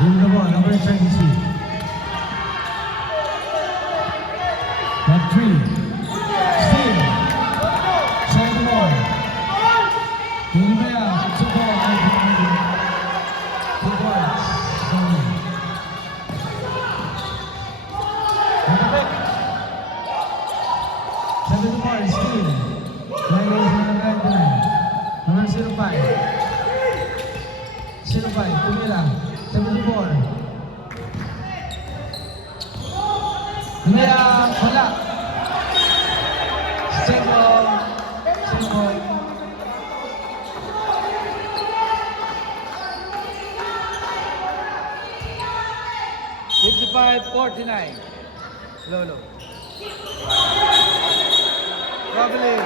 Win the ball, number 33. That 3. Steal. Send the ball. Tulmea, 2 ball. 2 points. Sorry. Nakapit. 7 the ball, steal. Lagay sa number 99. Number 05. 05, Tumila. 74. Tumila, wala. Single. 55-49. Lolo. Traveling.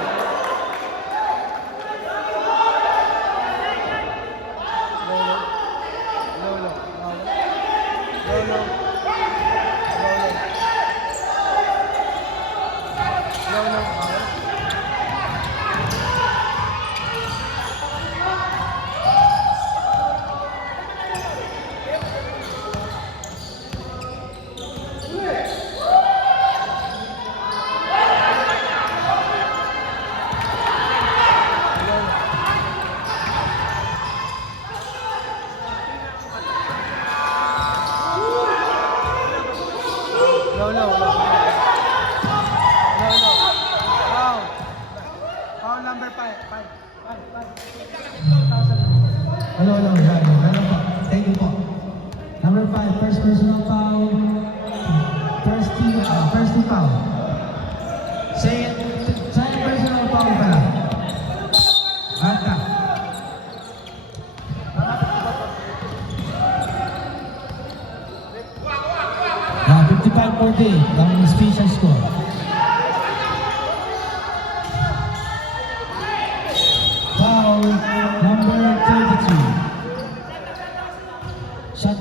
Foul number 5. Hello po. Thank you po. Number 5, first personal foul. First team foul. Second personal foul pala. Bata. Now, 55-48, ang special score. Foul number 32. Shot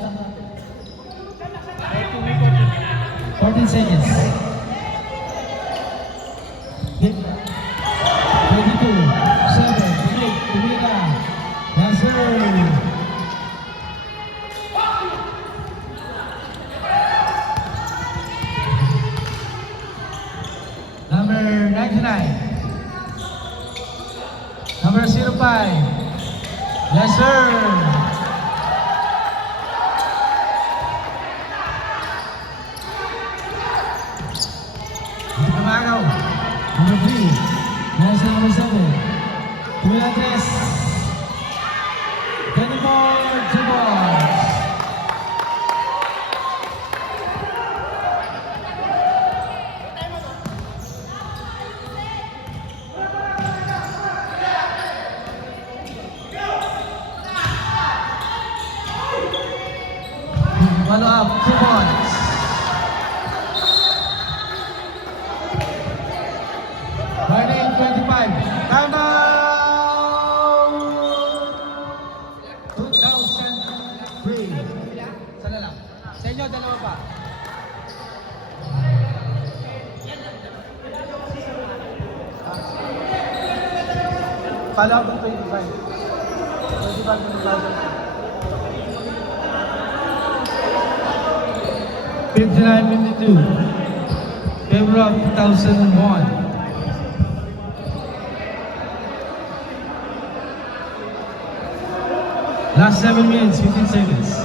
14 seconds. Hit. 22, 7, 8, Tumila. Yes, sir. Number 99. Number 05. Yes, sir. Tumagaw. Number 3. Yes, number 7. Tumila Tres. 24, 2 balls. Follow up, 2 points. Burning 25. Countdown! 2003. Sana lang. Sa inyo, dalawa pa. Follow up 25. 59-52, February of 2001. Last 7 minutes, 15 seconds.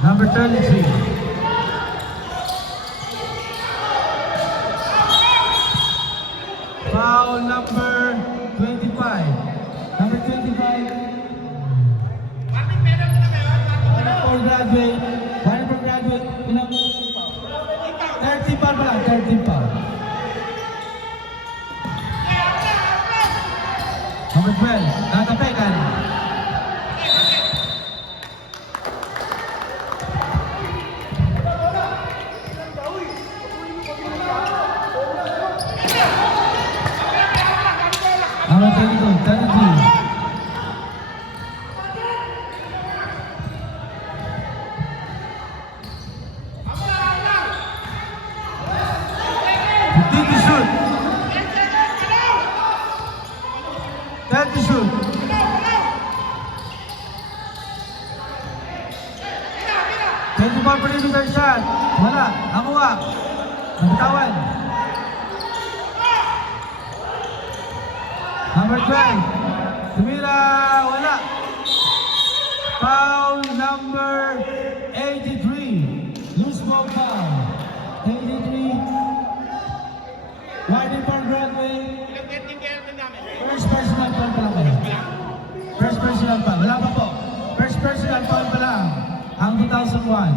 Number 33. Foul number 25. Number 25. One for graduate. 13 foul pala, 13 foul. Number 12. Natapekan. Number 32, 33. 24 perimeter shot. Wala. Nakuha. Nabitawan. Number 12. Tumira. Wala. Foul number 83. Loose ball foul. 83. Widen for Broadway. First personal foul pa lang kayo. First personal foul. Wala pa po. First personal foul pa lang. Ang 2001.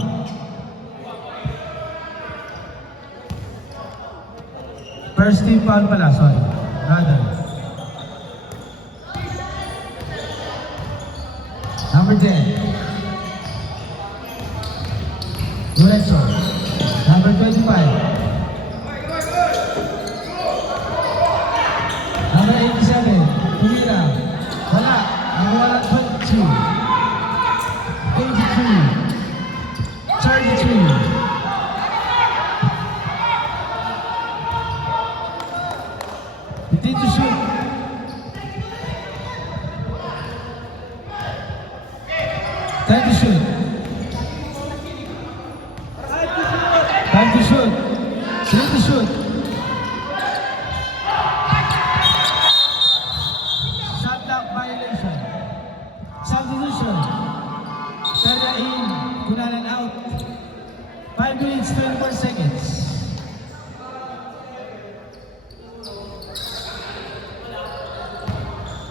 First team foul pala. Sorry. Rather. Number 10. Lorenzo. Number 25. Number 87. Tumira. Wala. Ang wala 22. 83. 33. Continue to shoot. Time to shoot. Time to shoot. Time to shoot. Shot clock violation. Substitution. Perda in. Kunalan out. 5 minutes, 24 seconds.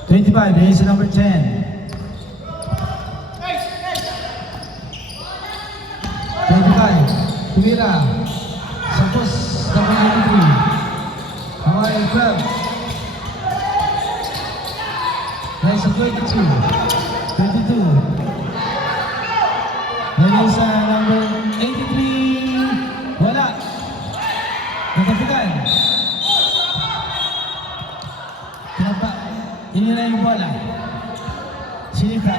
There is a number 10. 25, Tumira, Santos, number 93, Hawaii Club, there is a 22, 22, there is a number 83, wala, natapitan, kinapa, inila yung bola, sinita,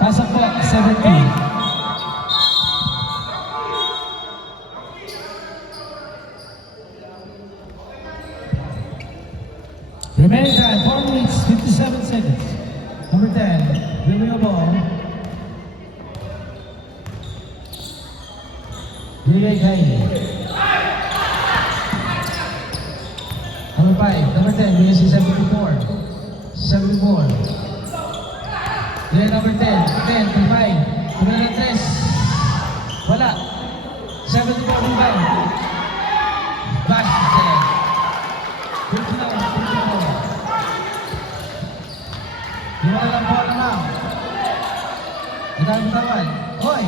pasok po, 17. Remaining time, 4 minutes, 57 seconds. Number 10, bring the ball. Bigay kayo. Number 5, number 10, bigay si 74. 74. Bigay number 10, 10, 5. Bigay ng 3. Wala. 74 rebound. Bash, 59, 54. Di ba lang po naman? Ang tawan. Hoy,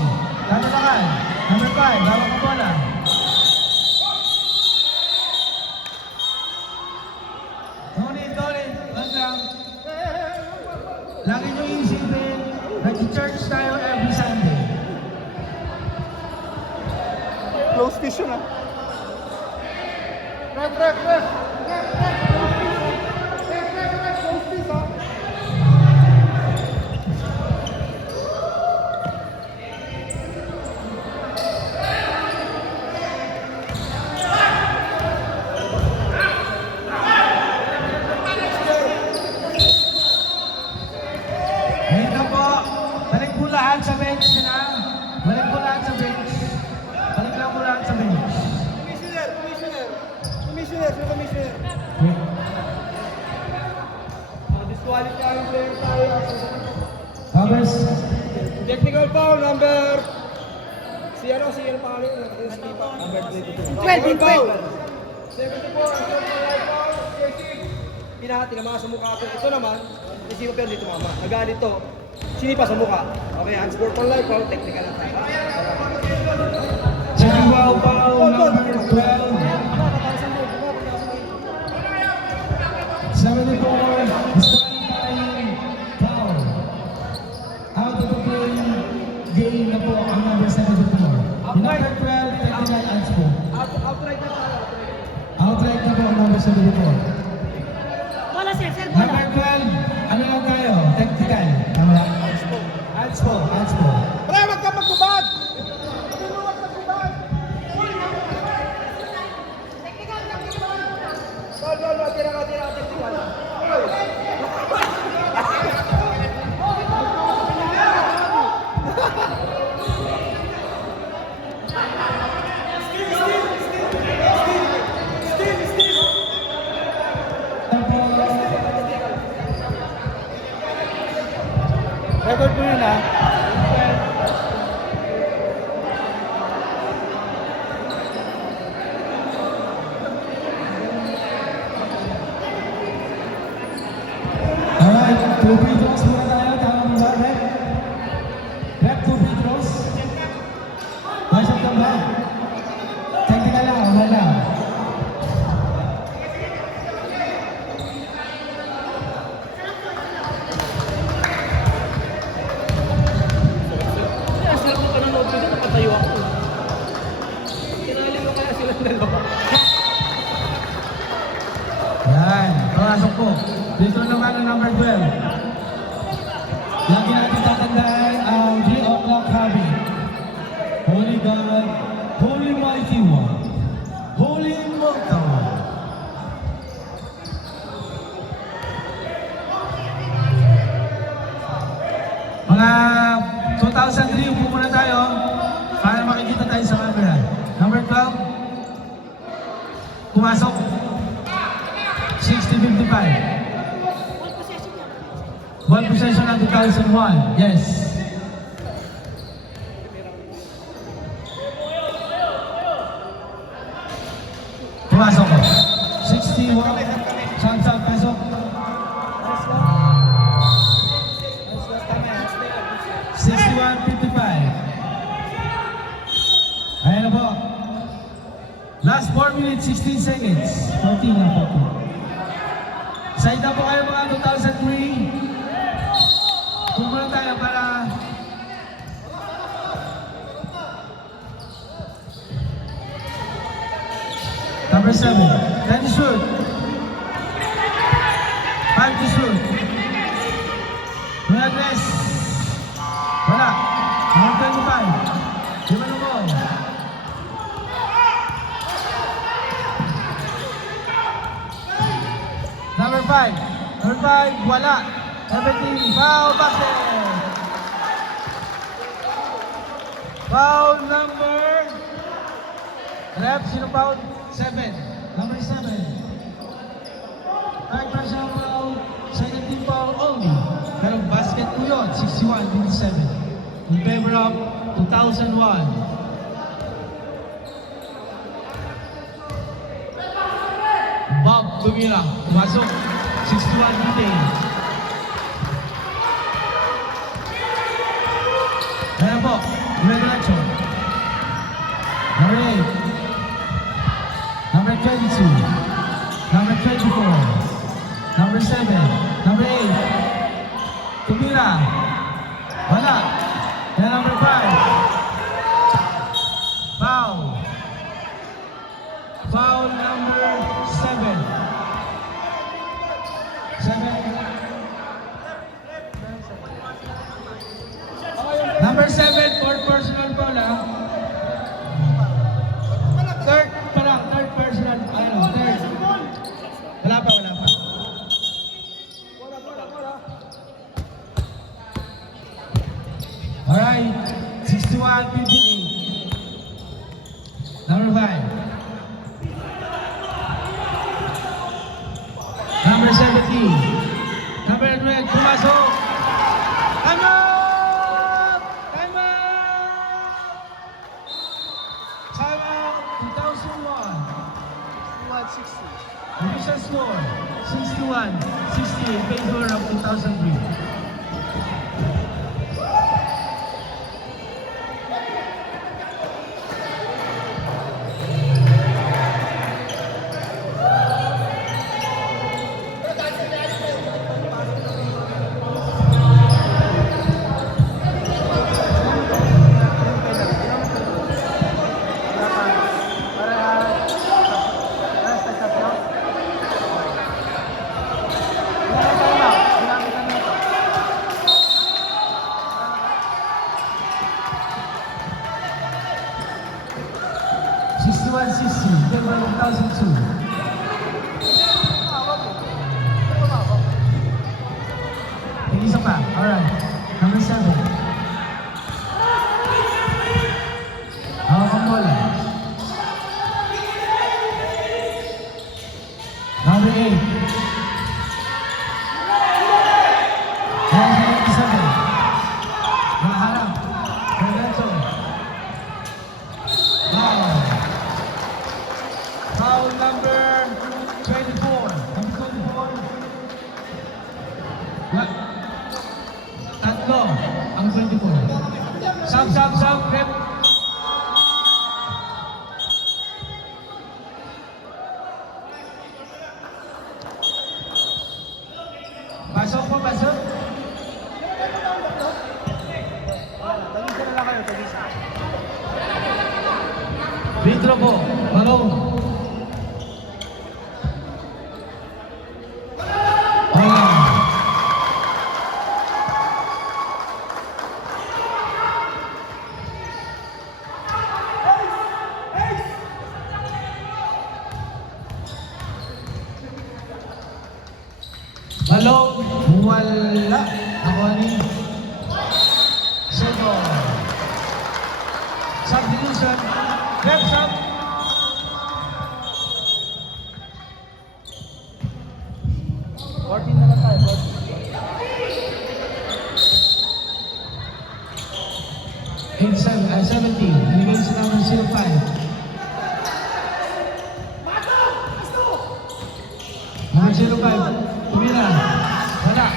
tatalakan. Number 5, bawak ang bola. Ngunit, hanggang lagi nyo iisipin, nag-church tayo every Sunday. Close vision ah. Ref. Close vision ah. Ngayon na po, balik po lahat sa bench nila. Balik po lahat sa bench. Balik lang po lahat sa bench. Commissioner. Disqualify yung player tayo. Habers, Technical foul number. Si pangalan yun. Number 22. Technical foul. 74. Tinama sa mukha ko. Ito naman, hindi ko pero dito mama. Nagalit to. Sinipa sa mukha. Okay, hands for life. Technical na tayo. checking foul number 12. 74, disqualifying foul. Out of the play, game na po ang number 74. Yung number 12, technical hands po. Outright na tayo. Outright na po ang number 74. Bola, sir, bola. Number 12, ano lang tayo? Technical. Tama? Hands po. Pre, wag ka magkubad! Tira, technical. po yun ha. Alright, 2 free throws muna tayo. Tama mo ba, Rep? Rep, 2 free throws. Masok ka ba? Technical lang, wala. Kaya sarap mo panonood ko dito, napatayo ako. Tinali mo kaya silang dalawa. Yan, pasok po. Dito naman ang number 12. Lagi natin tatandaan ang 3 o'clock habit. Holy God, Holy Mighty One, Holy Immortal One. Mga 2003, upo muna tayo para makikita tayo sa camera. Number 12, pumasok. 60-55. One possession ng 2001. Yes. Pumasok ko. 61. Saan pasok? 61-55. Ayan na po. Last 4 minutes, 16 seconds. 14 na po. Side na po kayo mga 2003. Kumulang tayo para number 7. 10 to shoot. 5 to shoot. Wala dress. Wala. Number 25. Di ba mo? Number 5. Number 5, wala. 17, foul basket. Foul number... Rep, sino foul? 7. Number 7. Third personal foul, second team foul only. Pero basket po yun, 61-57. In favor of 2001. Bob Tumira, pumasok. 61-58. Kaya po, diretso. Number 8. Number 22. Number 24. Number 7. Number 8. Tumira. Wala. Kaya number 5. Foul. Foul number 7. 7. Number 7, fourth personal foul ha. Third personal, third. Wala pa. Alright, 61-58. Number 5. Number 17. Number 12, pumasok. Time out! Time out! Time out, 2001. 160. Division score, 61-60 in favor of 2003. December 2002. Isa pa. Alright. Number 7. Hawak ang bola. Number 8. Number 7. ang 24. Sub, rep. Pasok po, pasok. Tagisa na lang kayo, tagisa. Vitro po, Malone. Malone, wala. Ako ni Sego. Substitution. Rep sub. Na lang tayo, 17. Binigay sa number 05. Number 05. Tumira. Wala.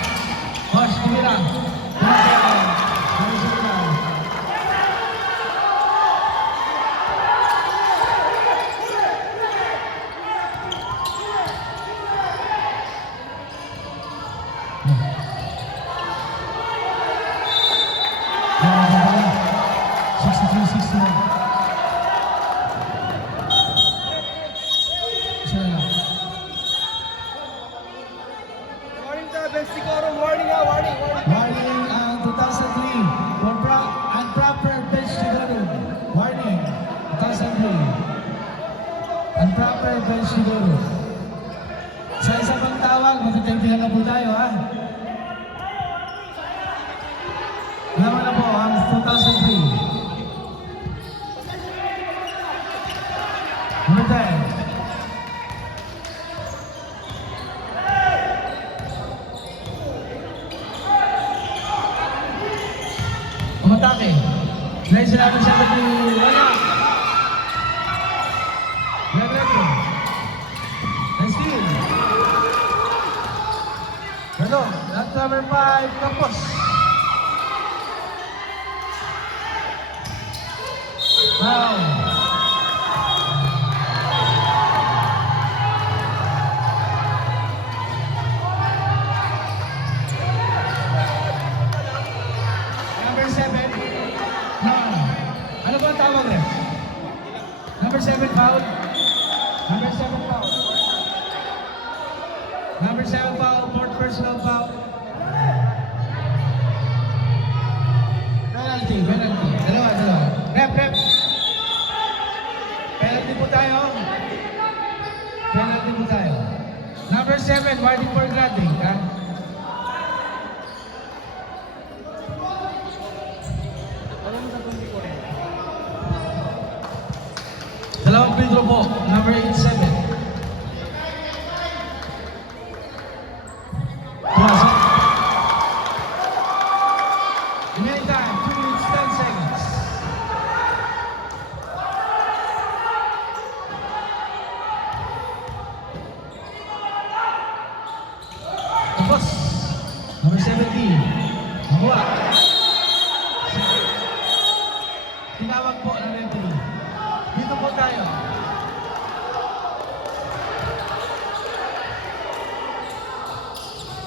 Boss, tumira. Number 05. Warning tayo, Ben Sigoro. Warning ha, warning. Warning ang 2003 for improper bench siguro. Warning 2003. Improper bench siguro. Sa isa pang tawag, magkatintihan na po tayo ha. Naman na po ang 2003. Number 10. Umatake. Dahil sinabi sa akin ni wala. Nagreto. And still. Ano? At number 5, Campos. Wow. Number 7. Ano ba ang tawag rin? Number 7 foul. Number 7 foul. Number 7 foul. Fourth personal foul. Penalty. Dalawa. Rep. Penalty po tayo. Number 7, warning for granting. Ha? Dalawang Pedro po, number 87. Pumasok. Remaining time, 2 minutes, 10 seconds. Tapos, number 17. Mabuha. Tinawag po ng referee. Dito po tayo.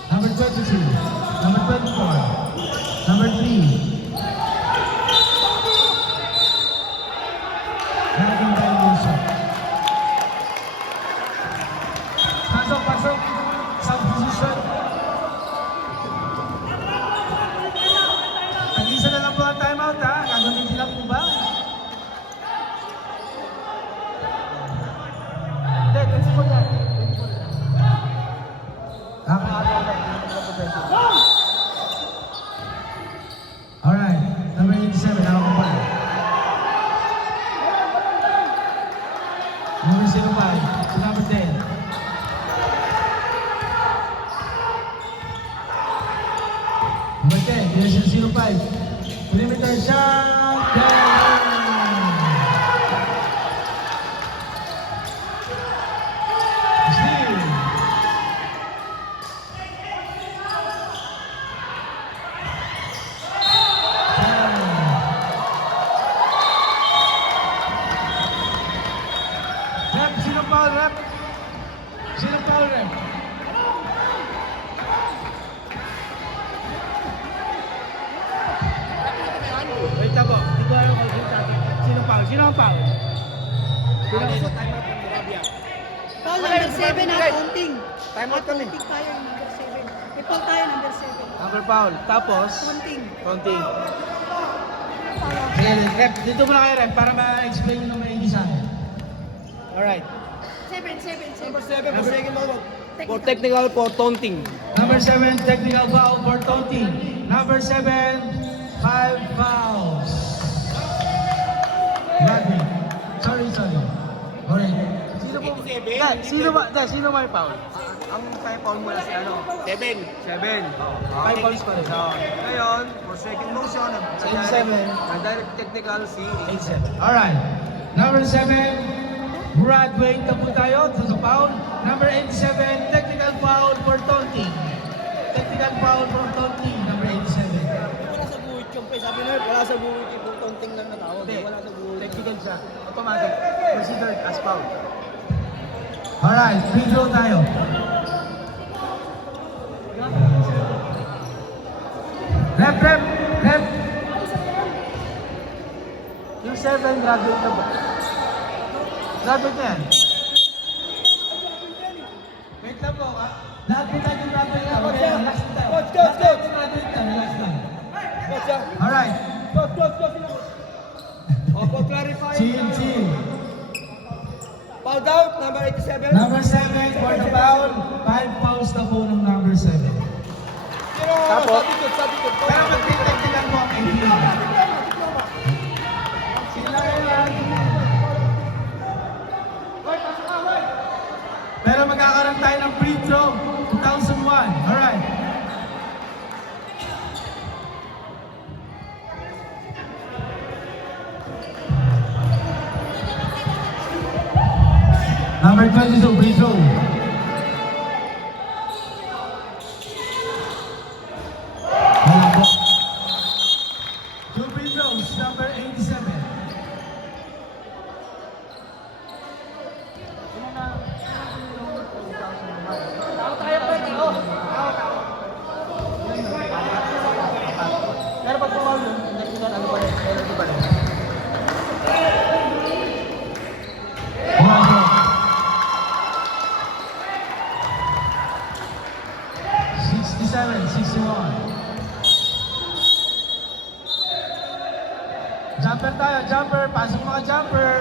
Number 22, number 24, number 3. Naging violation. Pasok. Substitution. Tag-isa na lang po ang timeout ha. Gagamitin lang po ba? Hindi, 24 yan. Alright, number 87, ako ko pa. Number 05, to number 10. Number 10, direction 05. Perimeter shot, down! Steal! Pinakasot, time out ng Rabia. Foul number 7 ha, counting. Time out kami. Counting tayo number 7. May foul tayo number 7. Number foul. Tapos, Counting. konting. Sige, rep. Dito muna kayo, rep, para ma-explain nyo ng maigi sa akin. Alright. 7. Number 7 for second foul. For technical for taunting. Number 7, technical foul for taunting. Number 7, 5 fouls. Rugby. Sorry. Alright. Sino po? Sino may foul? Ang kaya foul mo na si ano? 7. 5 fouls pa rin. Ngayon, for second motion, direct technical si 8-7. Alright. Number 7, Broadway na po tayo sa foul. Number 87, technical foul for taunting. Technical foul for taunting, number 87. Wala sa guhit yung sabi na wala sa guhit yung taunting lang na tawag. Wala sa guhit. Technical siya. Automatic. Considered as foul. Alright, free throw tayo. Rep. Yung 7, graduate na ba? Graduate na yan. Wait lang po, ha? Lahat po tayo graduate na. Coach, Okay, relax lang tayo. coach. Lahat tayo graduate na, relax lang. Alright, Opo, clarify. chill. Foul out, number 87. Number 7 for the foul. 5 fouls na po ng number 7. Tapos? Pero mag-technical po ang 18. Sila yan. Pero magkakaroon tayo ng free throw 2001. Alright. Number 22, free throw. Wala po. 2 free throws, number 87. Pero pag tumawag yun, technical ano pa rin? Penalty pa rin. Wala po. 67, 61. Jumper tayo, jumper. Pasok mga jumper.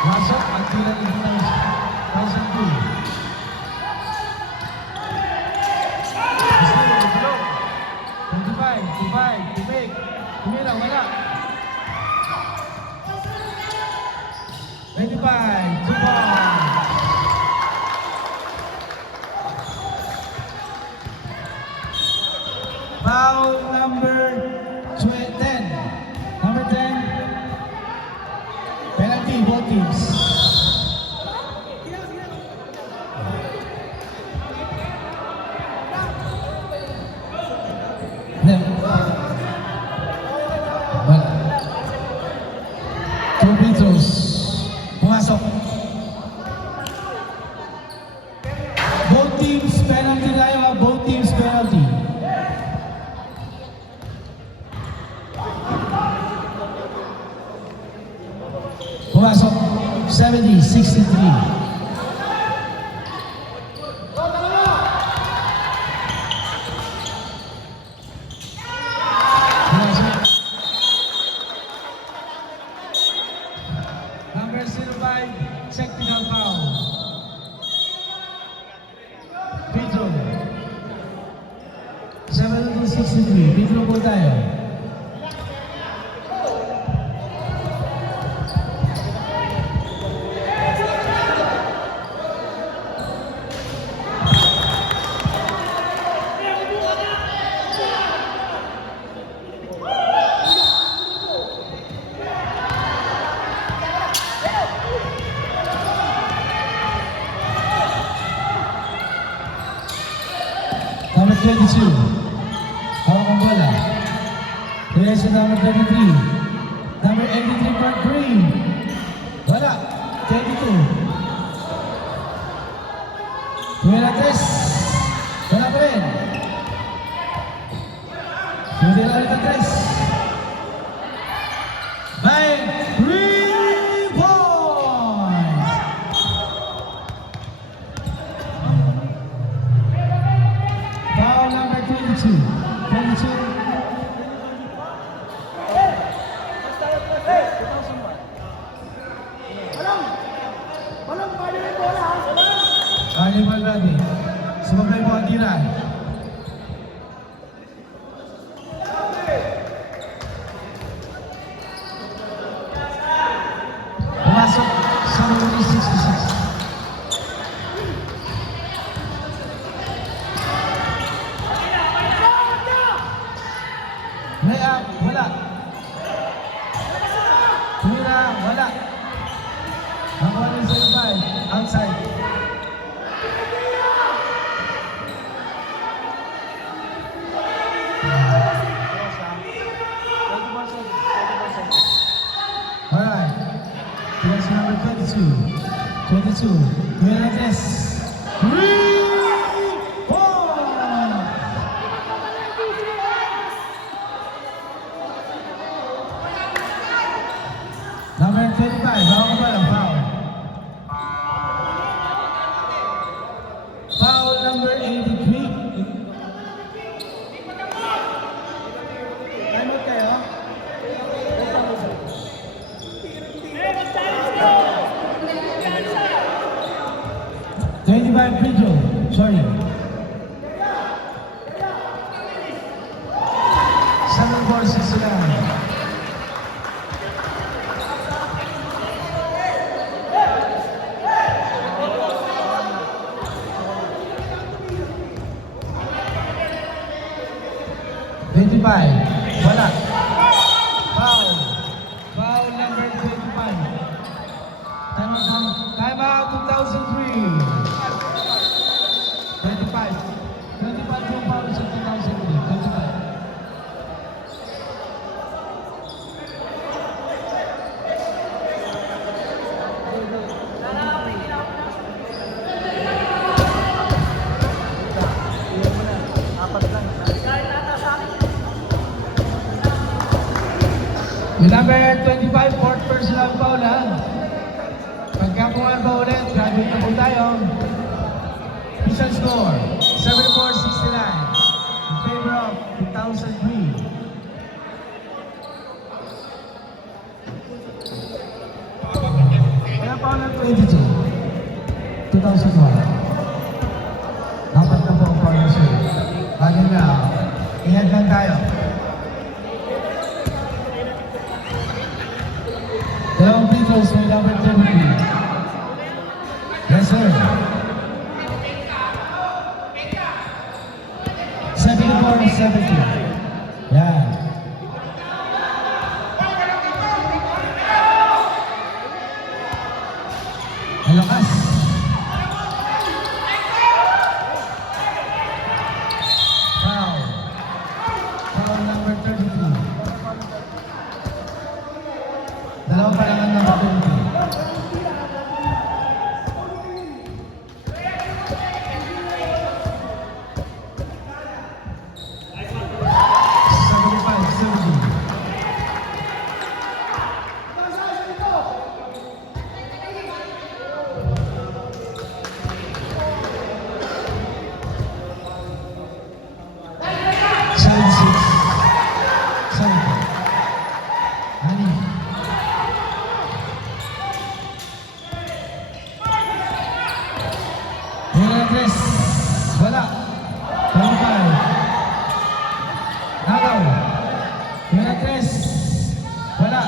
Pasok, ang tila ng 2002. Tumira, wala. 25, 2 points. Foul number 10. Number 10. Penalty, both teams. Two free throws. Pumasok. Both teams penalty tayo, ha? Both teams penalty. Pumasok. 70-63. Number 05, technical foul. Free throw. 70-63. Free throw po tayo. Number 22. Hawak ang bola. Violation number 33. Number 83 for Green. Wala. 22. Tumilates. Wala pa rin. Tumilates. By 3 points. Foul number 22. 22. Carnival Rally. Sumabay po ang tira. Pumasok sa number 66. Layup, wala. Tumira, wala. Nakuha rin sa ibay, outside. Alright. Here's number 22. 22. Mirantes. 3 points. Number 25. Bawa ko ba lang? Foul. Foul number 83. Ano kayo? 25 free throw. Sorry. 7-4-69. Wala. Foul. Foul number 25. Time out 2003. 25. 25 yung foul sa 2003. 25. Yung number 25, fourth personal foul ha. Pagka pumahan pa ulit, graduate na po tayo. Official score, 74-69 in favor of 2003. Kaya foul ng 22, 2001. Dapat na po ang foul na siya. Bagay na, ingat lang tayo. Dalawang free throws may number 33. Yes, sir. 74-70. Yan. Malakas. Foul. Foul number 33. Dalawa pa lang ang number 23. Wala. 25. Nagaw. 23. Wala.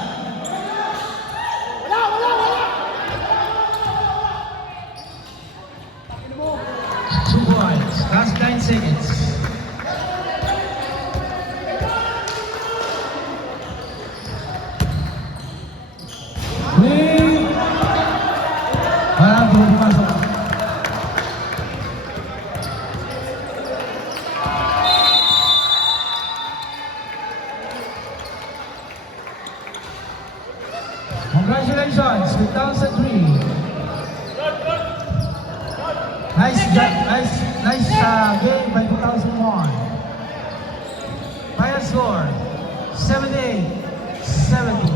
Two points. Last 9 seconds. Wala. Pumasok. Congratulations, 2003. Nice game by 2001. Final score, 78-70.